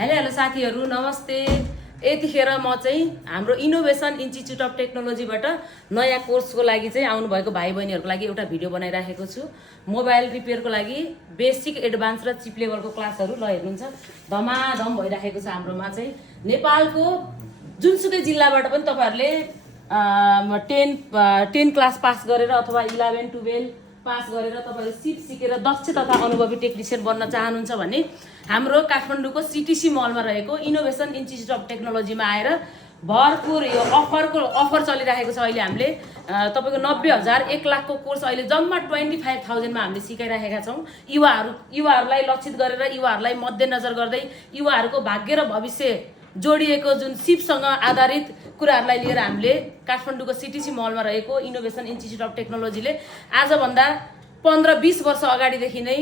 Hello साथीहरू नमस्ते। यतिखेर म चाहिँ हाम्रो इनोभेसन इन्स्टिट्युट अफ टेक्नोलोजीबाट नयाँ कोर्सको लागि चाहिँ आउनुभएको भाइ बहिनीहरूको लागि एउटा भिडियो बनाइराखेको छु। मोबाइल रिपेयरको लागि बेसिक एडभान्स र चिप लेभलको क्लासहरू ल हेर्नुहुन्छ धमाधम भइराखेको छ। हाम्रोमा चाहिँ नेपालको जुनसुकै जिल्लाबाट पनि तपाईहरूले 10 क्लास पास गरेर अथवा 11, 12 पास गरेर तपाईहरु सिप सिकेर दक्ष तथा अनुभवी टेक्निशियन बन्न चाहनुहुन्छ भने हाम्रो काठमाडौँको सीटीसी मलमा रहेको इनोभेसन इन्स्टिट्युट अफ टेक्नोलोजीमा आएर भरपुर यो अफर चलिरहेको छ। अहिले हामीले तपाईको 90,000 1 लाखको कोर्स अहिले जम्मा 25,000 मा हामीले सिकाइरहेका छौं। युवाहरूलाई लक्षित गरेर युवाहरूलाई मध्यनजर गर्दै युवाहरूको भाग्य र भविष्य जोडिएको जुन सिपसँग आधारित कुराहरूलाई लिएर हामीले काठमाडौँको सीटीसी मलमा रहेको इनोभेसन इन्स्टिट्युट अफ टेक्नोलोजीले आजभन्दा 15-20 वर्ष अगाडिदेखि नै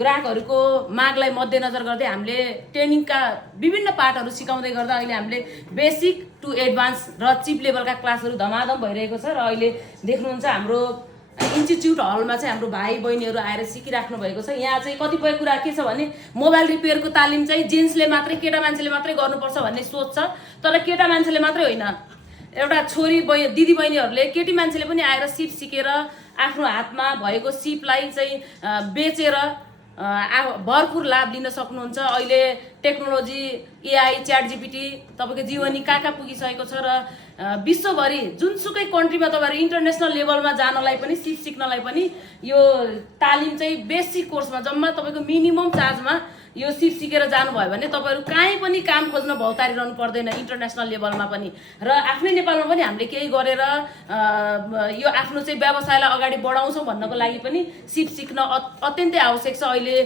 ग्राहकहरूको मागलाई मध्यनजर गर्दै हामीले ट्रेनिङका विभिन्न पार्टहरू सिकाउँदै गर्दा अहिले हामीले बेसिक टु एडभान्स र चिप लेभलका क्लासहरू धमाधम भइरहेको छ। र अहिले देख्नुहुन्छ हाम्रो इन्स्टिट्युट हलमा चाहिँ हाम्रो भाइ बहिनीहरू आएर सिकिराख्नु भएको छ। यहाँ चाहिँ कतिपय कुरा के छ भने मोबाइल रिपेयरको तालिम चाहिँ जेन्ट्सले मात्रै केटा मान्छेले मात्रै गर्नुपर्छ भन्ने सोच छ। तर केटा मान्छेले मात्रै होइन, एउटा छोरी दिदी बहिनीहरूले केटी मान्छेले पनि आएर सिप सिकेर आफ्नो हातमा भएको सिपलाई चाहिँ बेचेर भरपुर लाभ लिन सक्नुहुन्छ। अहिले टेक्नोलोजी एआई च्याट जीपीटी तपाईँको जीवनी कहाँ पुगिसकेको छ र विश्वभरि जुनसुकै कन्ट्रीमा तपाईँहरू इन्टरनेसनल लेभलमा जानलाई पनि सिप सिक्नलाई पनि यो तालिम चाहिँ बेसिक कोर्समा जम्मा तपाईँको मिनिमम चार्जमा यो सिप सिकेर जानुभयो भने तपाईँहरू कहीँ पनि काम खोज्न भौतारिरहनु पर्दैन इन्टरनेसनल लेभलमा पनि। र आफ्नै नेपालमा पनि हामीले केही गरेर यो आफ्नो चाहिँ व्यवसायलाई अगाडि बढाउँछौँ भन्नको लागि पनि सिप सिक्न अत्यन्तै आवश्यक छ। अहिले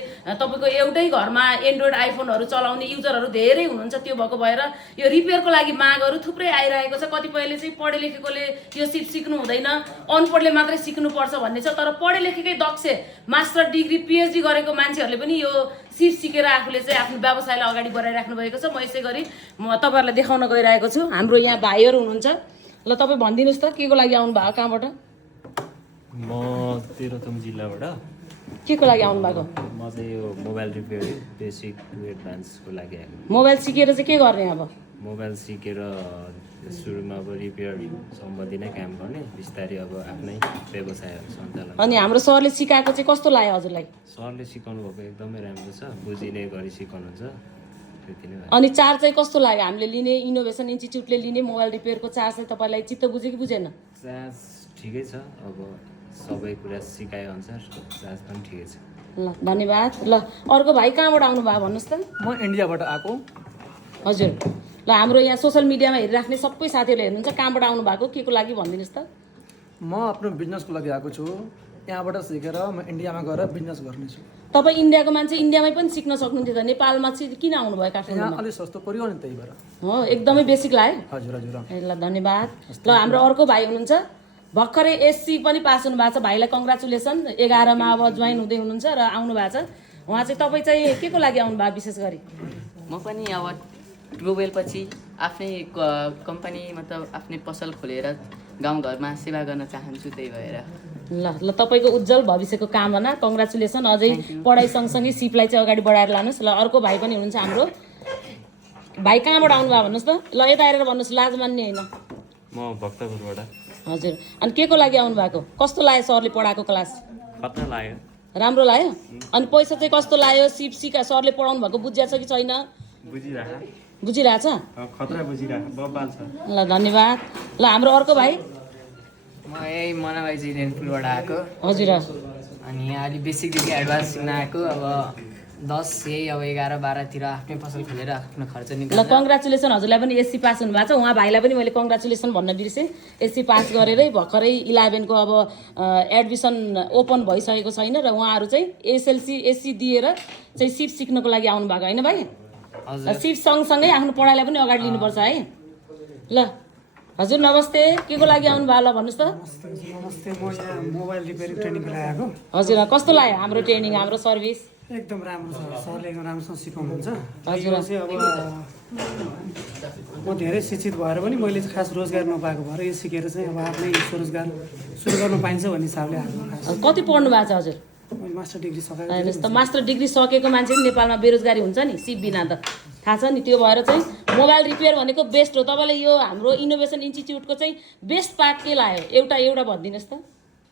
तपाईँको एउटै घरमा एन्ड्रोइड आइफोनहरू चलाउने युजरहरू धेरै हुनुहुन्छ। त्यो भएको भएर यो रिपेयरको लागि मागहरू थुप्रै आइरहेको छ। कतिपयले चाहिँ पढे लेखेकोले यो सिप सिक्नु हुँदैन, अनपढले मात्रै सिक्नुपर्छ भन्ने छ। तर पढे लेखेकै दक्ष मास्टर डिग्री पिएचडी गरेको मान्छेहरूले पनि यो सिप सिकेर आफूले चाहिँ आफ्नो व्यवसायलाई अगाडि बढाइराख्नु भएको छ। म यसै गरी तपाईँहरूलाई देखाउन गइरहेको छु। हाम्रो यहाँ भाइहरू हुनुहुन्छ, ल तपाईँ भनिदिनुहोस् त के को लागि आउनु भएको, कहाँबाट? म तेह्रथुम जिल्लाबाट। के को लागि आउनु भएको? म चाहिँ यो मोबाइल रिपेयर बेसिक टु एडभान्सको लागि आएको। मोबाइल सिकेर चाहिँ के गर्ने? अब मोबाइल सिकेर सुरुमा अब रिपेयर सम्बन्धी नै काम गर्ने, बिस्तारै अब आफ्नै व्यवसायहरू सञ्चालन। अनि हाम्रो सरले सिकाएको चाहिँ कस्तो लाग्यो हजुरलाई? सरले सिकाउनु भएको एकदमै राम्रो छ, बुझिने गरी सिकाउनुहुन्छ, त्यति नै हो। अनि चार्ज चाहिँ कस्तो लाग्यो? हामीले लिने इनोभेसन इन्स्टिट्युटले लिने मोबाइल रिपेयरको चार्ज चाहिँ तपाईँलाई चित्त बुझ्यो कि बुझेन? चार्ज ठिकै छ, अब सबै कुरा सिकाए अनुसार चार्ज पनि ठिकै छ। ल धन्यवाद। ल अर्को भाइ कहाँबाट आउनु भयो भन्नुहोस् त? म इन्डियाबाट आएको। हजुर, ल हाम्रो यहाँ सोसियल मिडियामा हेरिराख्ने सबै साथीहरूले हेर्नुहुन्छ, कहाँबाट आउनु भएको, के को लागि भनिदिनुहोस् त? म आफ्नो बिजनेसको लागि आएको छु। यहाँबाट सिकेर म इन्डियामा गएर बिजनेस गर्नेछु। तपाईँ इन्डियाको मान्छे इन्डियामै पनि सिक्न सक्नुहुन्थ्यो त, नेपालमा चाहिँ किन आउनुभयो काठमाडौँमा? यहाँ अलिक सस्तो पऱ्यो नि, त्यही भएर। हो, एकदमै बेसिक लाग्यो। हजुर हजुर। ल धन्यवाद। ल हाम्रो अर्को भाइ हुनुहुन्छ, भर्खरै एससी पनि पास हुनुभएको छ। भाइलाई कङ्ग्रेचुलेसन, 11मा अब जोइन हुँदै हुनुहुन्छ र आउनु भएको छ। उहाँ चाहिँ तपाईँ चाहिँ के को लागि आउनुभयो विशेष गरी? म पनि अब 12 पछि आफ्नै कम्पनी मतलब आफ्नै पसल खोलेर गाउँघरमा सेवा गर्न चाहन्छु, त्यही भएर। ल तपाईँको उज्जवल भविष्यको कामना, कङ्ग्रेचुलेसन। अझै पढाइ सँगसँगै सिपलाई चाहिँ अगाडि बढाएर लानुहोस्। ल अर्को भाइ पनि हुनुहुन्छ हाम्रो भाइ, कहाँबाट आउनुभयो भन्नुहोस् त? ल यता आएर भन्नुहोस्, लाज मान्ने होइन। म भक्तपुरबाट। हजुर, अनि के को लागि आउनु भएको? कस्तो लाग्यो सरले पढाएको क्लास? खतरा लाग्यो। राम्रो लाग्यो? अनि पैसा चाहिँ कस्तो लाग्यो? सिप सिका सरले पढाउनु भएको बुझिएको छ कि छैन? बुझिरहेछ? खतरा बुझिरहेको, बब्बाल छ। ल धन्यवाद। ल हाम्रो अर्को भाइ, म यही मनाबाई रेन्टपुलबाट आएको। हजुर। अनि यहाँ अलिक बेसिकदेखि एडभान्स सिक्न आएको। अब 10 यही अब 11-12तिर आफ्नै पसल खोलेर आफ्नो खर्च ल निकाल्छ। कङ्ग्रेचुलेसन, हजुरलाई पनि एससी पास हुनुभएको छ। उहाँ भाइलाई पनि मैले कङ्ग्रेचुलेसन भन्न बिर्सेँ। एससी पास गरेरै भर्खरै 11 को अब एडमिसन ओपन भइसकेको छैन र उहाँहरू चाहिँ एसएलसी एससी दिएर चाहिँ सिप सिक्नको लागि आउनुभएको होइन भाइ? सिप सँगसँगै आफ्नो पढाइलाई पनि अगाडि लिनुपर्छ है। ल हजुर नमस्ते, के को लागि आउनुभयो ल भन्नुहोस् त? नमस्ते, म यहाँ मोबाइल रिपेयरिङ ट्रेनिङको लागि आएको। हजुर, कस्तो लाग्यो हाम्रो ट्रेनिङ, हाम्रो सर्भिस? एकदम राम्रो छ, सरले एकदम राम्रोसँग सिकाउनुहुन्छ। हजुर। चाहिँ अब म धेरै शिक्षित भएर पनि मैले चाहिँ खास रोजगार नपाएको भएर यो सिकेर चाहिँ अब आफ्नै स्वरोजगार सुरु गर्न पाइन्छ भन्ने हिसाबले आएको। कति पढ्नु भएको छ हजुर? मैले मास्टर डिग्री सकाएको हेर्नुहोस् त मास्टर डिग्री सकेको मान्छे पनि नेपालमा बेरोजगारी हुन्छ नि सिप बिना त थाहा छ नि त्यो भएर चाहिँ मोबाइल रिपेयर भनेको बेस्ट हो तपाईँले यो हाम्रो इनोभेसन इन्स्टिच्युटको चाहिँ बेस्ट पार्ट के लाग्यो एउटा भनिदिनुहोस् त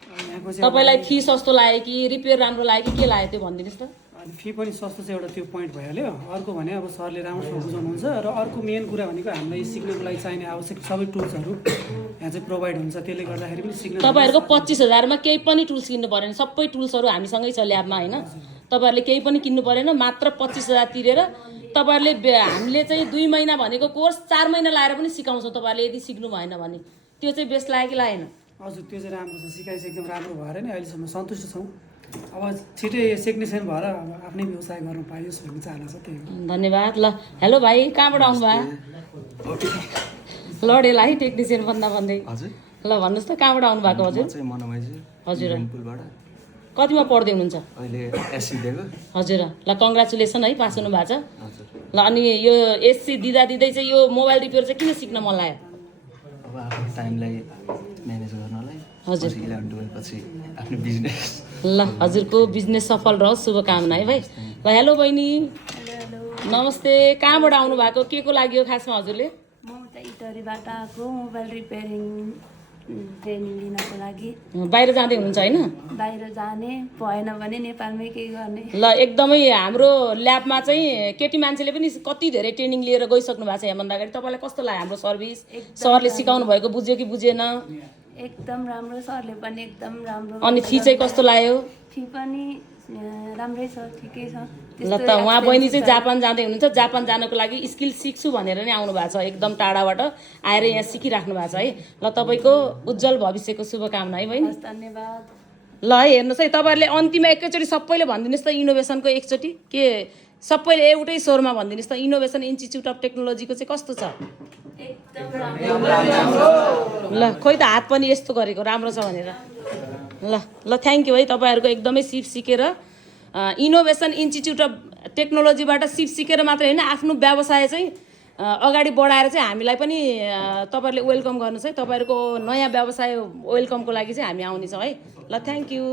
यहाँको चाहिँ तपाईँलाई फी सस्तो लाग्यो कि रिपेयर राम्रो लाग्यो कि के लाग्यो त्यो भनिदिनुहोस् त अनि फी पनि सस्तो चाहिँ एउटा त्यो पोइन्ट भइहाल्यो अर्को भने अब सरले राम्रोसँग बुझाउनुहुन्छ र अर्को मेन कुरा भनेको हामीलाई सिक्नको लागि चाहिने आवश्यक सबै टुल्सहरू यहाँ चाहिँ प्रोभाइड हुन्छ त्यसले गर्दाखेरि पनि सिक्न तपाईँहरूको 25,000मा केही पनि टुल्स किन्नु परेन सबै टुल्सहरू हामीसँगै छ ल्याबमा होइन तपाईँहरूले केही पनि किन्नु परेन मात्र 25,000 तिरेर तपाईँहरूले हामीले चाहिँ 2 महिना भनेको कोर्स 4 महिना लाएर पनि सिकाउँछौँ तपाईँहरूले यदि सिक्नु भएन भने त्यो चाहिँ बेस्ट लाग्यो कि लागेन हजुर त्यो चाहिँ राम्रो छ सिकाइ चाहिँ एकदम राम्रो भएर नि अहिलेसम्म सन्तुष्ट छौँ अब छिटै सिक्ने छैन भएर अब आफ्नै व्यवसाय गर्नु पाइयोस् भन्ने चाहना छ त्यही हो धन्यवाद ल हेलो भाइ कहाँबाट आउनुभयो लडेला है टेक्निसियन भन्दै हजुर ल भन्नुहोस् त कहाँबाट आउनुभएको हजुर चाहिँ मनमाइजी हजुर पुलबाट कतिमा पढ्दै हुनुहुन्छ अहिले एससी दिएको हजुर ल कङ्ग्रेचुलेसन है पास हुनु भएको छ हजुर ल अनि यो एससी दिँदा चाहिँ यो मोबाइल रिपेयर चाहिँ किन सिक्न मन लाग्यो अब आफ्नो टाइमलाई म्यानेज गर्नलाई हजुर 11-12 पछि आफ्नो बिजनेस ल हजुरको बिजनेस सफल रहोस् शुभकामना है भाइ ल हेलो बहिनी नमस्ते कहाँबाट आउनु भएको के को लागि हो खासमा हजुरले म उता इटरीबाट आएको मोबाइल रिपेयरिङ ट्रेनिङ लिनको लागि बाहिर जाँदै हुनुहुन्छ होइन बाहिर जाने भएन भने नेपालमै केही गर्ने ल एकदमै हाम्रो ल्याबमा चाहिँ केटी मान्छेले पनि कति धेरै ट्रेनिङ लिएर गइसक्नु भएको छ यहाँभन्दा अगाडि तपाईँलाई कस्तो लाग्यो हाम्रो सर्भिस सरले सिकाउनु भएको बुझ्यो कि बुझेन एकदम राम्रो सरले पनि एकदम राम्रो अनि फी चाहिँ कस्तो लाग्यो फी पनि राम्रै छ ठिकै छ ल त उहाँ बहिनी चाहिँ जापान जाँदै हुनुहुन्छ जापान जानको लागि स्किल सिक्छु भनेर नै आउनु भएको छ एकदम टाढाबाट आएर यहाँ सिकिराख्नु भएको छ है ल तपाईँको उज्जवल भविष्यको शुभकामना है बहिनी धन्यवाद ल है हेर्नुहोस् है तपाईँहरूले अन्तिममा एकैचोटि सबैले भनिदिनुहोस् त इनोभेसनको एकचोटि के सबैले एउटै स्वरमा भनिदिनुहोस् त इनोभेसन इन्स्टिच्युट अफ टेक्नोलोजीको चाहिँ कस्तो छ ल खोइ त हात पनि यस्तो गरेको राम्रो छ भनेर ल थ्याङ्क यू है तपाईँहरूको एकदमै सिप सिकेर इनोभेसन इन्स्टिच्युट अफ टेक्नोलोजीबाट सिप सिकेर मात्रै होइन आफ्नो व्यवसाय चाहिँ अगाडि बढाएर चाहिँ हामीलाई पनि तपाईँहरूले वेलकम गर्नुहोस् है तपाईँहरूको नयाँ व्यवसाय वेलकमको लागि चाहिँ हामी आउनेछौँ है ल थ्याङ्क यू